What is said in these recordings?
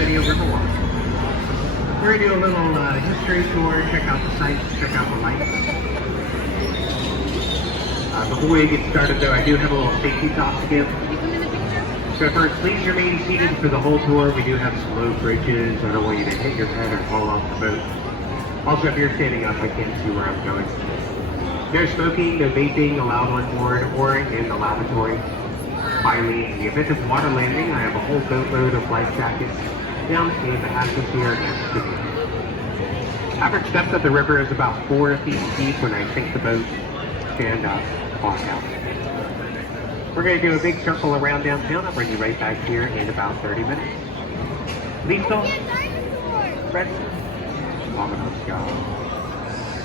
Antonio River Walk. We're going to do a little history tour, check out the sights, check out the lights. Before we get started though, I do have a little safety talk to give. So first, please remain seated for the whole tour. We do have some low bridges. I don't want you to hit your head or fall off the boat. Also, if you're standing up, I can't see where I'm going. No smoking, no vaping allowed on board or in the lavatory. Finally, in the event of water landing, I have a whole boatload of life jackets down in the hatches here next to me. Average depth of the river is about 4 feet deep when I sink the boat, stand up, walk out. We're going to do a big circle around downtown. I'll bring you right back here in about 30 minutes. Listo? Ready? Vámonos, y'all.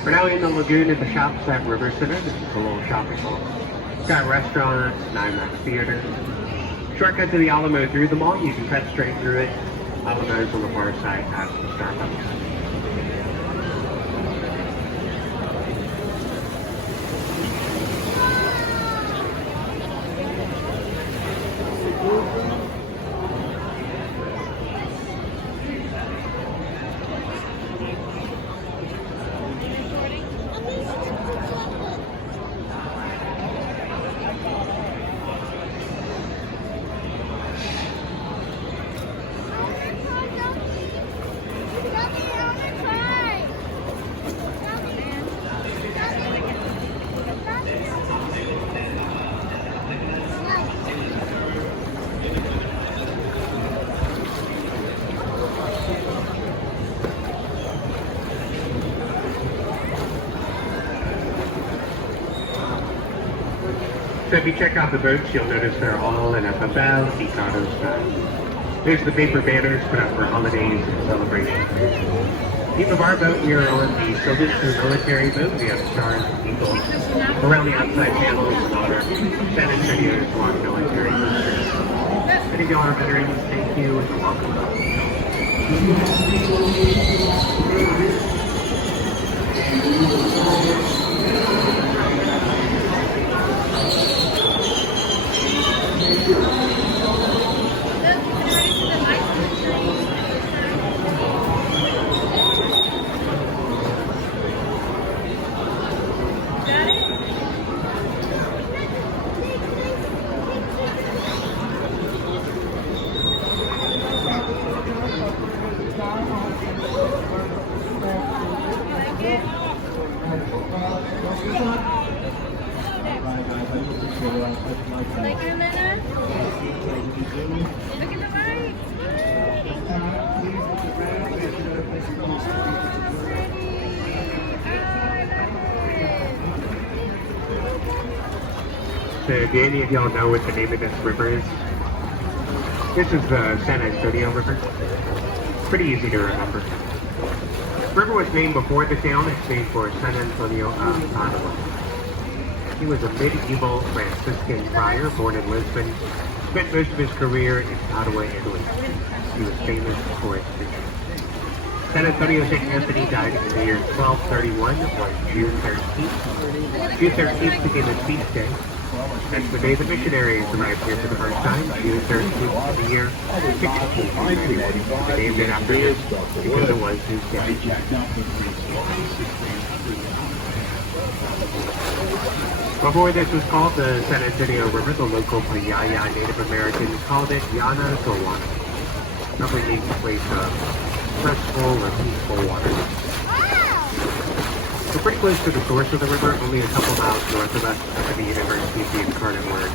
We're now in the lagoon at the shops at River Center. This is a little shopping mall. It's got restaurants, NIMAX Theater. Shortcut to the Alamo through the mall. You can cut straight through it. Alamo's on the far side past the Starbucks. So if you check out the boats, you'll notice they're all in a papel picado style. There's the paper banners put up for holidays and celebrations. Theme of our boat, we are on the Silvester military boat. We have stars and eagles around the outside panels and all our San Antonio's long military boosters. Many of y'all are veterans, thank you and welcome. Like your Lena? Look at the lights. So do any of y'all know what the name of this river is? This is the San Antonio River. It's pretty easy to remember. The river was named before the town. It's named for San Antonio of Padua. He was a medieval Franciscan friar born in Lisbon. Spent most of his career in Padua, Italy. He was famous for his fishing. San Antonio St. Anthony died in the year 1231 on June 13th. June 13th became his feast day. That's the day the missionaries arrived here for the first time, June 13th of the year 1691. They named it after him because it was his day. Before this was called the San Antonio River, the local Payaya Native Americans called it Yana Gowana. Probably means a place of restful or peaceful water. We're pretty close to the source of the river, only a couple miles north of us at the University of the Incarnate Word.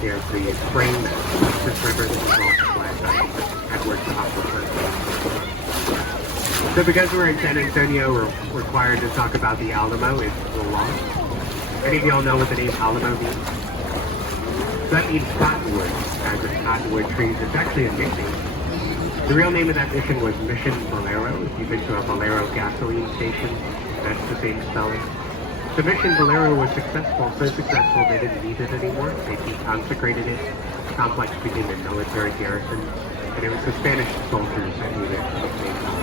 There's the spring that feeds this river that is also led by Edward Hopper. So because we're in San Antonio, we're required to talk about the Alamo. It's a little long. Any of y'all know what the name Alamo means? So that means cottonwood, as in cottonwood trees. It's actually a nickname. The real name of that mission was Mission Valero. If you've been to a Valero gasoline station, that's the same spelling. The Mission Valero was successful, so successful they didn't need it anymore. They deconsecrated it. The complex became a military garrison, and it was the Spanish soldiers that needed it to take off.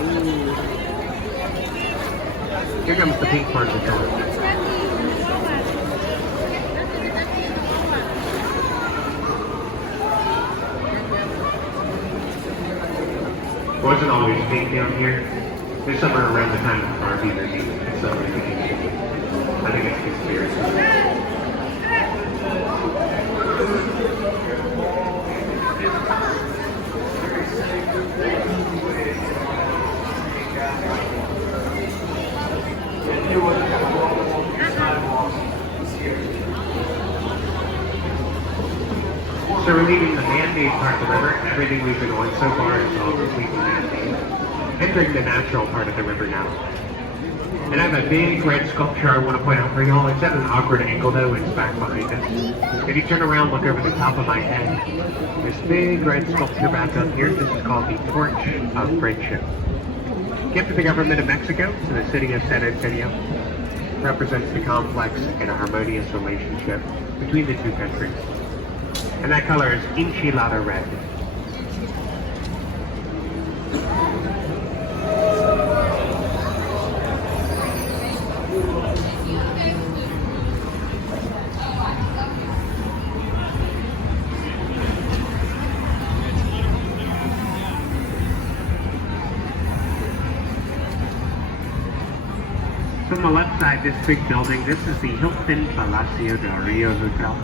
Here comes the pink part of the tour. always paint down here. This summer around the time of Barbie movie, it's so ridiculous. I think it's conspiracy. So we're leaving the man-made part of the river. Everything we've been on so far is all completely man-made. Entering the natural part of the river now. And I have a big red sculpture I want to point out for y'all. It's at an awkward angle though, it's back behind us. If you turn around, look over the top of my head. This big red sculpture back up here, this is called the Torch of Friendship. Gift to the government of Mexico to the city of San Antonio. Represents the complex and a harmonious relationship between the two countries. And that color is enchilada red. From the left side, this big building, this is the Hilton Palacio del Rio Hotel.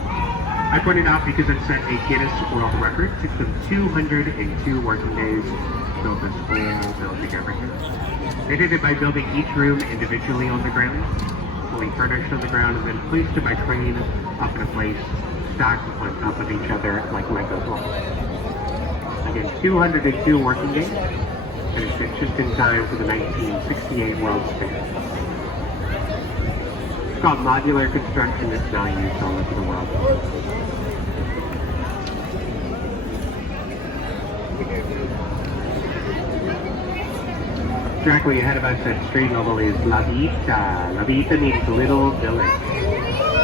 I pointed out because it set a Guinness World Record. It took them 202 working days to build this whole building over here. They did it by building each room individually on the ground, fully furnished on the ground, and then placed it by crane up in a place, stacked on top of each other like Lego blocks. Again, 202 working days, and it's been just in time for the 1968 World's Fair. It's called modular construction. It's now used all over the world. Directly ahead of us at street level is La Vita. La Vita means little village.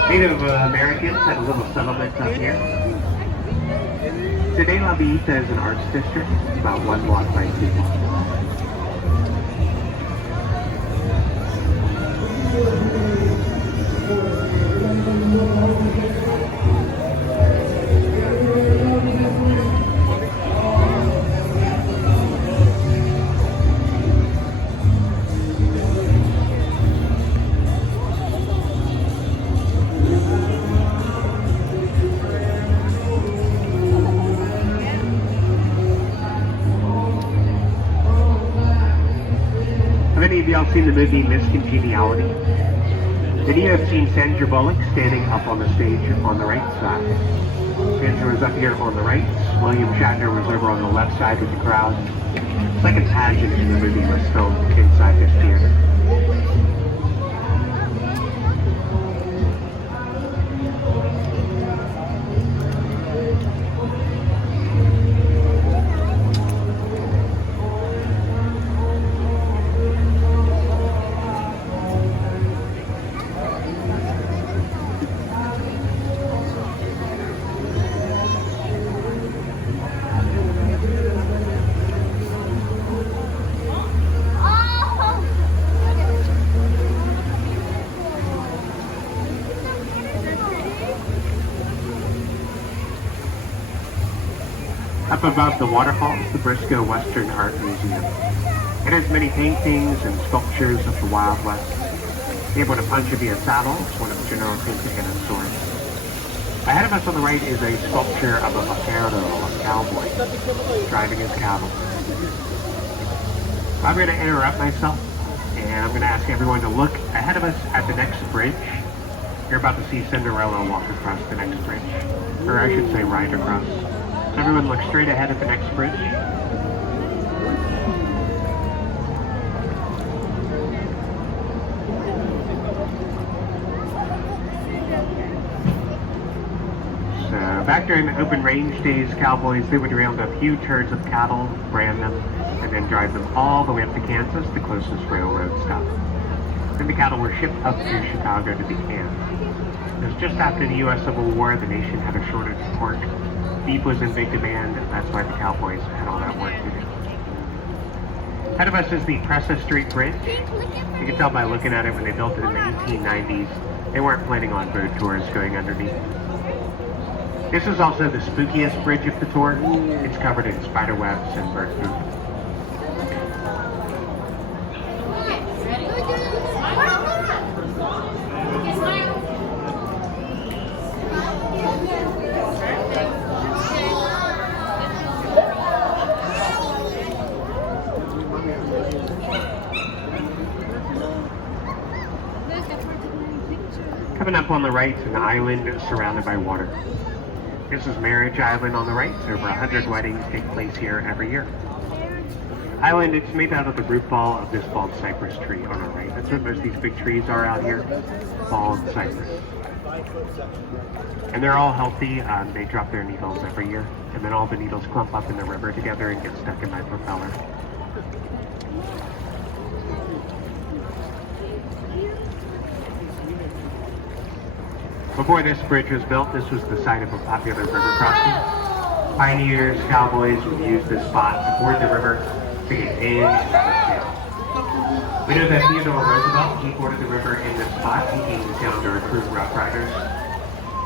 Native Americans had a little settlement up here. Today La Vita is an arts district, about 1 block by 2 blocks. Have any of y'all seen the movie Miss Congeniality? Then you have seen Sandra Bullock standing up on the stage on the right side. Sandra was up here on the right. William Shatner was over on the left side with the crowd. It's like a pageant in the movie was filmed inside this theater. Up above the waterfall is the Briscoe Western Art Museum. It has many paintings and sculptures of the Wild West. Able to punch via saddle, one of General Santana's swords. Ahead of us on the right is a sculpture of a vaquero, a cowboy, driving his cattle. I'm going to interrupt myself, and I'm going to ask everyone to look ahead of us at the next bridge. You're about to see Cinderella walk across the next bridge, or I should say ride across. Everyone look straight ahead at the next bridge. So back during the open range days, cowboys, they would round up huge herds of cattle, brand them, and then drive them all the way up to Kansas, the closest railroad stop. Then the cattle were shipped up to Chicago to be canned. It was just after the U.S. Civil War, the nation had a shortage of pork. Beef was in big demand, and that's why the cowboys had all that work to do. Ahead of us is the Presa Street Bridge. You can tell by looking at it when they built it in the 1890s, they weren't planning on boat tours going underneath. This is also the spookiest bridge of the tour. It's covered in spider webs and bird poop. Coming up on the right is an island surrounded by water. This is Marriage Island on the right. Over 100 weddings take place here every year. Island, it's made out of the root ball of this bald cypress tree on our right. That's what most of these big trees are out here, bald cypress. And they're all healthy. They drop their needles every year. And then all the needles clump up in the river together and get stuck in my propeller. Before this bridge was built, this was the site of a popular river crossing. Pioneers, cowboys would use this spot to ford the river to get in and out. We know that Theodore Roosevelt, he forded the river in this spot. He came to town to recruit Rough Riders.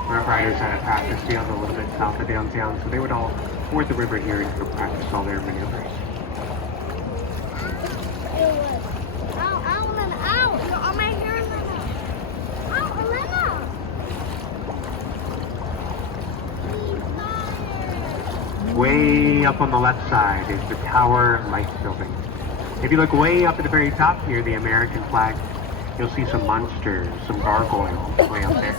Rough Riders had a practice field a little bit south of downtown, so they would all ford the river here and practice all their maneuvers. Way up on the left side is the Tower Life Building. If you look way up at the very top near the American flag, you'll see some monsters, some gargoyles way up there.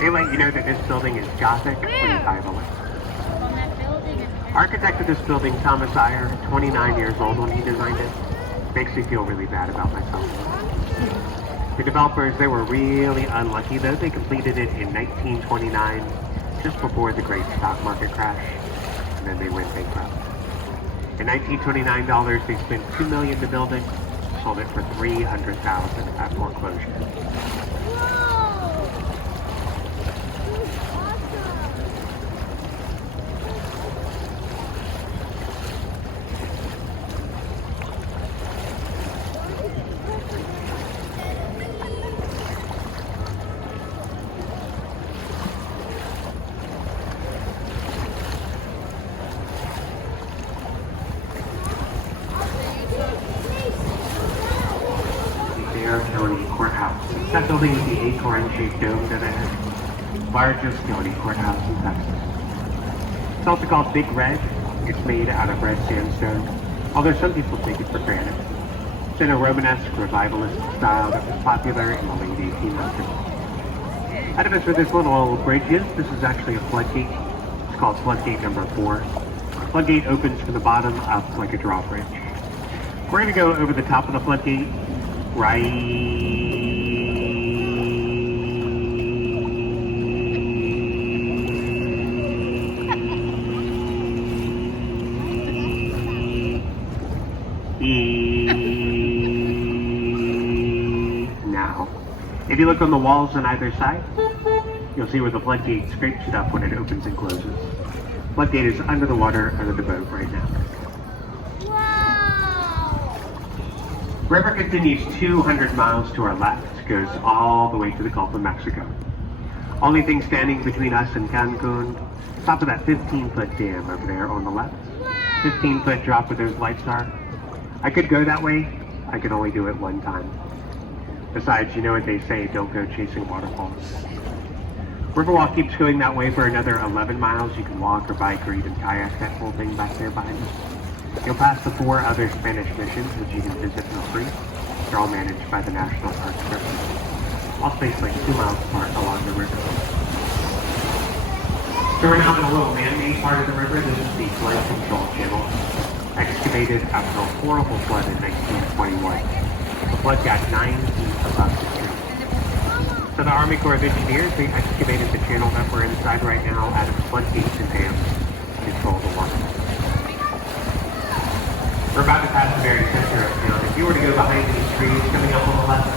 They let you know that this building is Gothic Revivalist. Architect of this building, Thomas Iyer, 29 years old when he designed it. Makes me feel really bad about myself. The developers, they were really unlucky though. They completed it in 1929, just before the great stock market crash. And then they went bankrupt. In 1929 dollars, they spent $2 million to build it, sold it for $300,000 at foreclosure. County Courthouse. It's that building with the acorn-shaped dome that it has. Largest county courthouse in Texas. It's also called Big Red. It's made out of red sandstone, although some people take it for granite. It's in a Romanesque revivalist style that was popular in the late 1800s. Ahead of us where this little bridge is, this is actually a floodgate. It's called floodgate number 4. The floodgate opens from the bottom up like a drawbridge. We're going to go over the top of the floodgate, right now. If you look on the walls on either side, you'll see where the floodgate scrapes it up when it opens and closes. Floodgate is under the water under the boat right now. River continues 200 miles to our left, goes all the way to the Gulf of Mexico. Only thing standing between us and Cancun, top of that 15-foot dam over there on the left. 15-foot drop where those lights are. I could go that way, I could only do it one time. Besides, you know what they say, don't go chasing waterfalls. Riverwalk keeps going that way for another 11 miles. You can walk or bike or even kayak that whole thing back there behind us. You'll pass the 4 other Spanish missions, which you can visit for free. They're all managed by the National Park Service. All spaced like 2 miles apart along the river. So we're now in a little man-made part of the river. This is the flood control channel, excavated after a horrible flood in 1921. The flood got 9 feet above the street. So the Army Corps of Engineers, they excavated the channel that we're inside right now out of floodgates and dams to control the water. We're about to pass the very center of town. If you were to go behind these trees coming up on the left,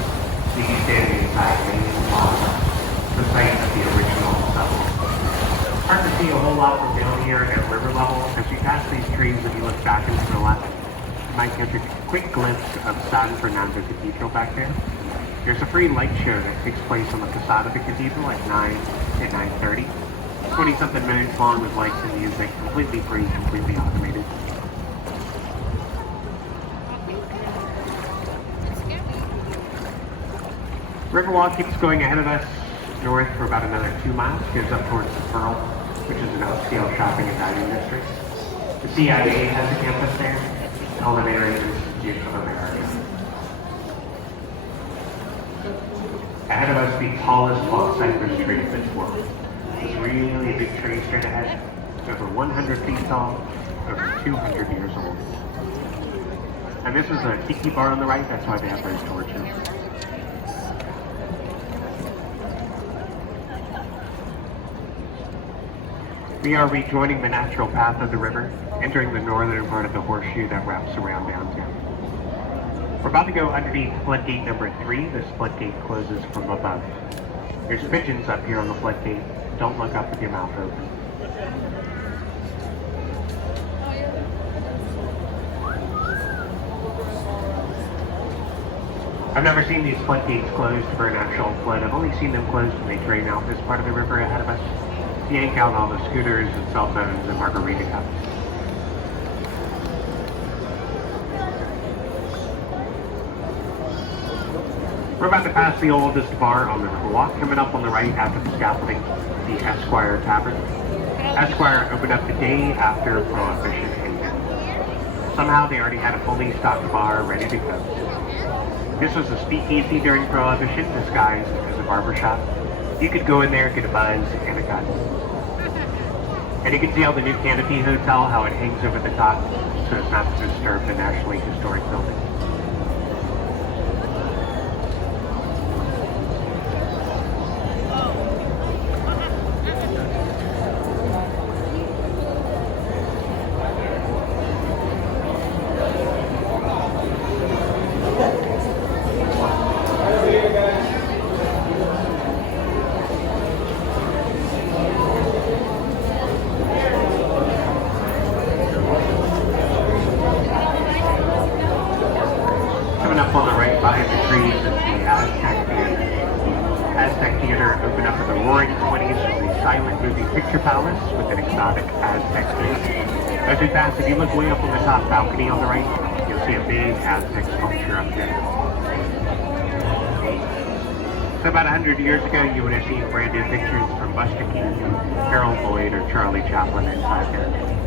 you'd be standing inside Main Plaza, the site of the original settlement. It's hard to see a whole lot from down here at river level. As you pass these trees, if you look back and to the left, you might catch a quick glimpse of San Fernando Cathedral back there. There's a free light show that takes place on the facade of the cathedral at 9 and 9:30. 20-something minutes long with lights and music, completely free, completely automated. Riverwalk keeps going ahead of us north for about another 2 miles, goes up towards the Pearl, which is an upscale shopping and dining district. The CIA has a campus there, Culinary Institute of America. Ahead of us, the tallest false cypress tree in this world. This really big tree straight ahead. It's over 100 feet tall, over 200 years old. And this is a tiki bar on the right, that's why they have those torches. We are rejoining the natural path of the river, entering the northern part of the horseshoe that wraps around downtown. We're about to go underneath floodgate number 3. This floodgate closes from above. There's pigeons up here on the floodgate. Don't look up with your mouth open. I've never seen these floodgates closed for an actual flood. I've only seen them closed when they drain out this part of the river ahead of us. Yank out all the scooters and cell phones and margarita cups. We're about to pass the oldest bar on the river walk. Coming up on the right after the scaffolding, the Esquire Tavern. Esquire opened up the day after Prohibition ended. Somehow they already had a fully stocked bar ready to go. This was a speakeasy during Prohibition, disguised as a barbershop. You could go in there, get a buzz, and a cut. And you can see how the new Canopy Hotel, how it hangs over the top, so as not to disturb the nationally historic building. Up on the right behind the trees is the Aztec Theater. Aztec Theater opened up in the roaring 20s as a silent movie picture palace with an exotic Aztec theme. As we pass, if you look way up on the top balcony on the right, you'll see a big Aztec sculpture up there. So about 100 years ago, you would have seen brand new pictures from Buster Keaton, Harold Lloyd, or Charlie Chaplin inside there.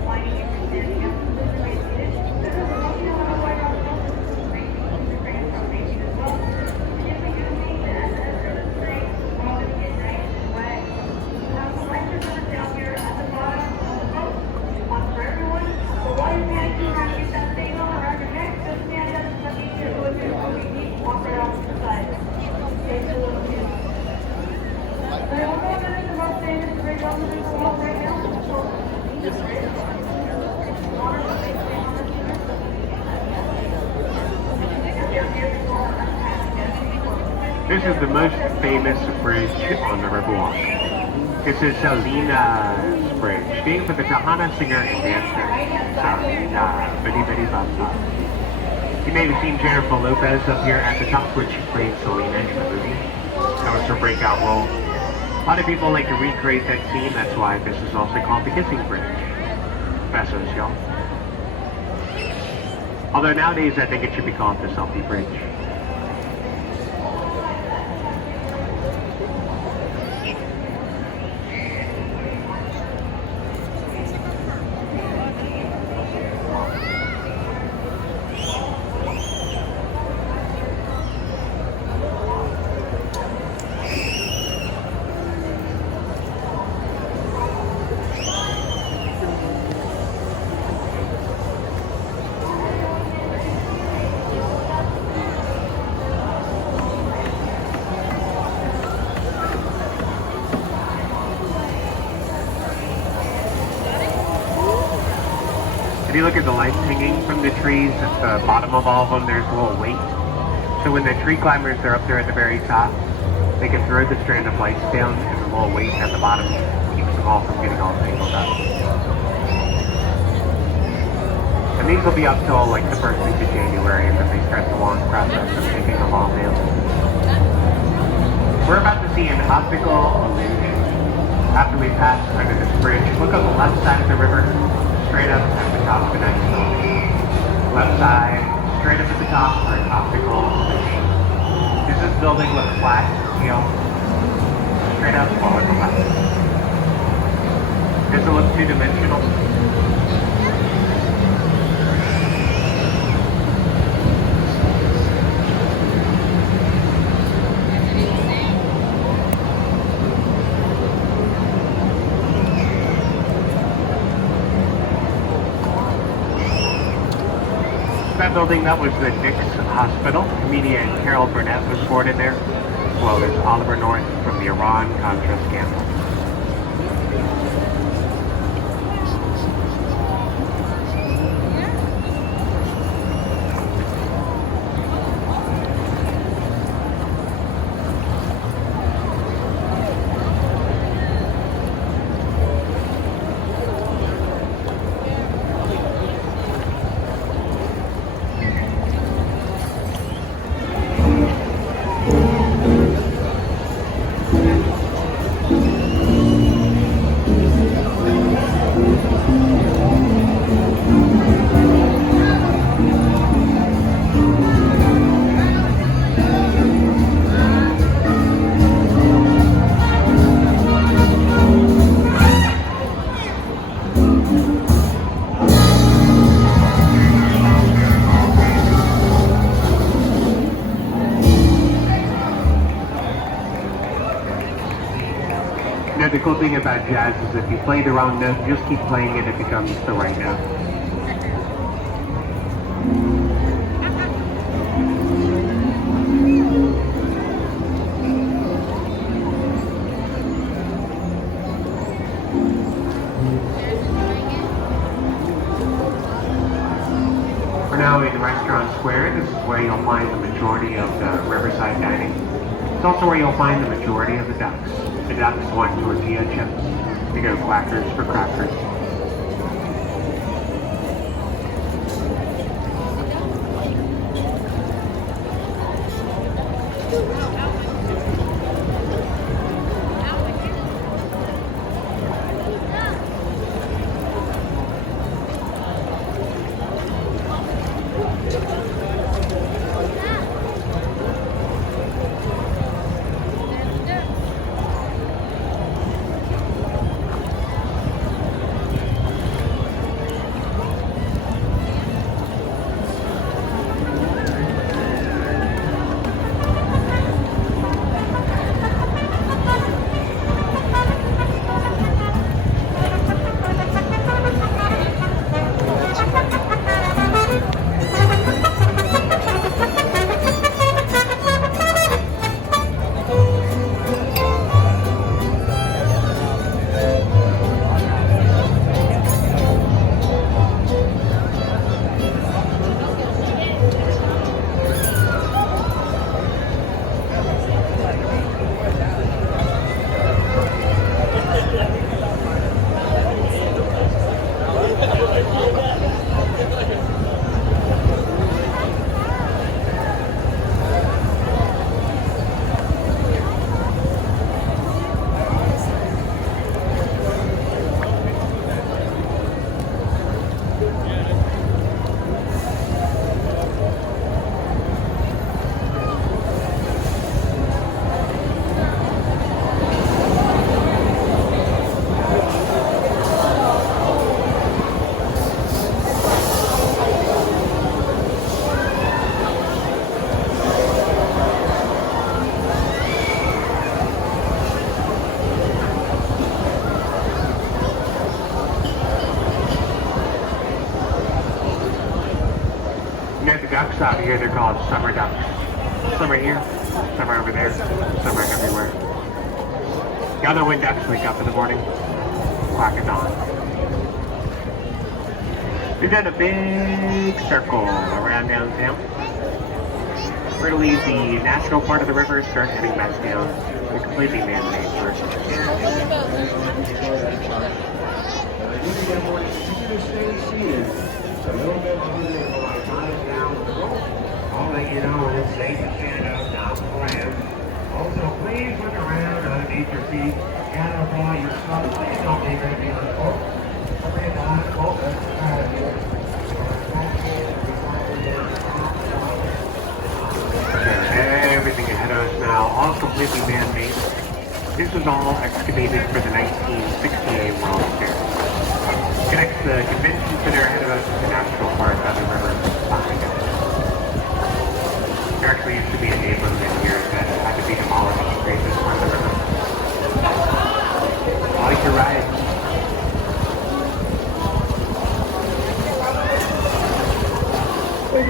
This is the most famous bridge on the Riverwalk. This is Selena's Bridge, named for the Tejana singer and dancer, Selena, Bitty Bitty Bop. You may have seen Jennifer Lopez up here at the top, which she played Selena in the movie. That was her breakout role. A lot of people like to recreate that scene, that's why this is also called the Kissing Bridge. Besos, y'all. Although nowadays I think it should be called the Selfie Bridge. If you look at the lights hanging from the trees at the bottom of all of them, there's a little weight. So when the tree climbers are up there at the very top, they can throw the strand of lights down and the little weight at the bottom keeps them all from getting all tangled up. And these will be up till like the first week of January, and then they start the long process of taking them all down. We're about to see an optical illusion. After we pass under this bridge, look on the left side of the river, straight up at the top of the next building. Left side, straight up at the top for an optical illusion. Does this building look flat, you know? Straight up or on the left? Does it look two-dimensional? building, that was the Nick's Hospital. Comedian Carol Burnett was born in there, as well as Oliver North from the Iran-Contra scandal. Now, the cool thing about jazz is if you play the wrong note, just keep playing it, it becomes the right note. We're now in Restaurant Square. This is where you'll find the majority of the Riverside dining. It's also where you'll find the majority of the ducks. The ducks want tortilla chips. They go quackers for crackers. Ducks out here, they're called summer ducks. Some are here, some are over there, some are everywhere. The other wind ducks wake up in the morning, quack at dawn. We've done a big circle around downtown. We're going to leave the natural part of the river and start heading back down the completely man-made part. I'll let you know when it's safe to stand up, not to land. Also, please look around underneath your feet. Gather up all your stuff. Please don't leave anything unfolked. Everything ahead of us now, all completely man-made. This was all excavated for the 1968 World Fair. Connects the convention center ahead of us to the natural park on the river behind us. There actually used to be a neighborhood in here that had to be demolished to create this part of the river. I like your ride. Pues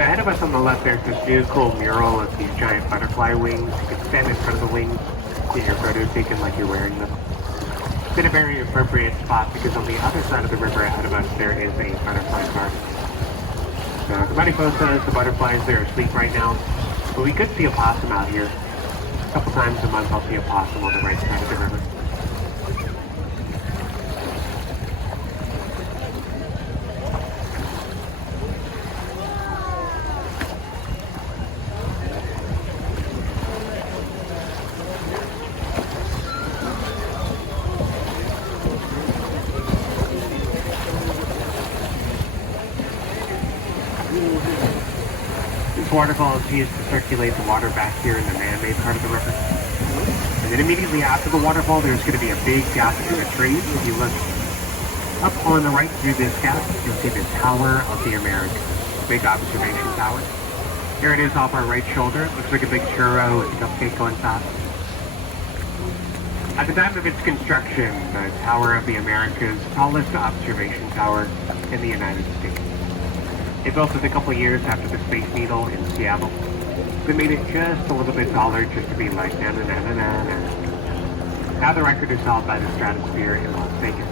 So ahead of us on the left, there's this new cool mural of these giant butterfly wings. You can stand in front of the wings, get your photo taken like you're wearing them. It's in a very appropriate spot because on the other side of the river ahead of us, there is a butterfly park. So the mariposas, the butterflies, they're asleep right now. But we could see a possum out here. A couple times a month I'll see a possum on the right side of the river. This waterfall is used to circulate the water back here in the man-made part of the river. And then immediately after the waterfall, there's going to be a big gap in the trees. If you look up on the right through this gap, you'll see the Tower of the Americas, big observation tower. Here it is off our right shoulder. It looks like a big churro with a cupcake on top. At the time of its construction, the Tower of the Americas, tallest observation tower in the United States. They built it a couple years after the Space Needle in Seattle. They made it just a little bit taller just to be like na na na na na na. Now the record is held by the Stratosphere in Las Vegas.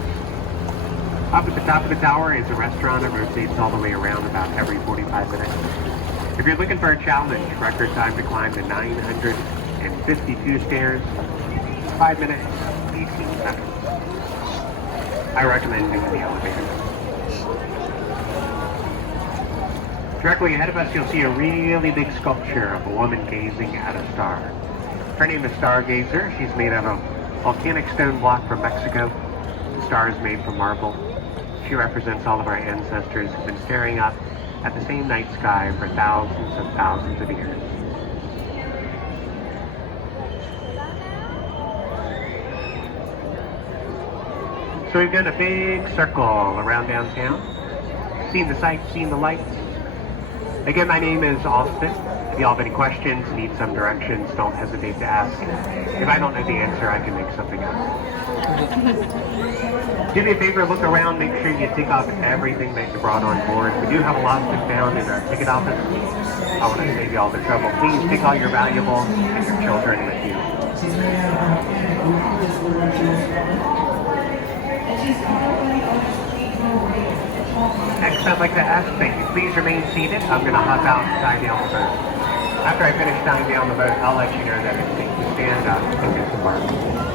Up at the top of the tower is a restaurant that rotates all the way around about every 45 minutes. If you're looking for a challenge, record time to climb the 952 stairs, 5 minutes, 18 seconds. I recommend doing the elevator. Directly ahead of us, you'll see a really big sculpture of a woman gazing at a star. Her name is Stargazer. She's made out of a volcanic stone block from Mexico. The star is made from marble. She represents all of our ancestors who've been staring up at the same night sky for thousands of years. So we've done a big circle around downtown. Seen the sights, seen the lights. Again, my name is Austin. If y'all have any questions, need some directions, don't hesitate to ask. If I don't know the answer, I can make something up. Do me a favor, look around, make sure you take off everything that you brought on board. We do have a lost and found in our ticket office. I want to save you all the trouble. Please take all your valuables and your children with you. Next, I'd like to ask that you please remain seated. I'm going to hop out and tie down the boat. After I finish tying down the boat, I'll let you know that it's safe to stand up and disembark.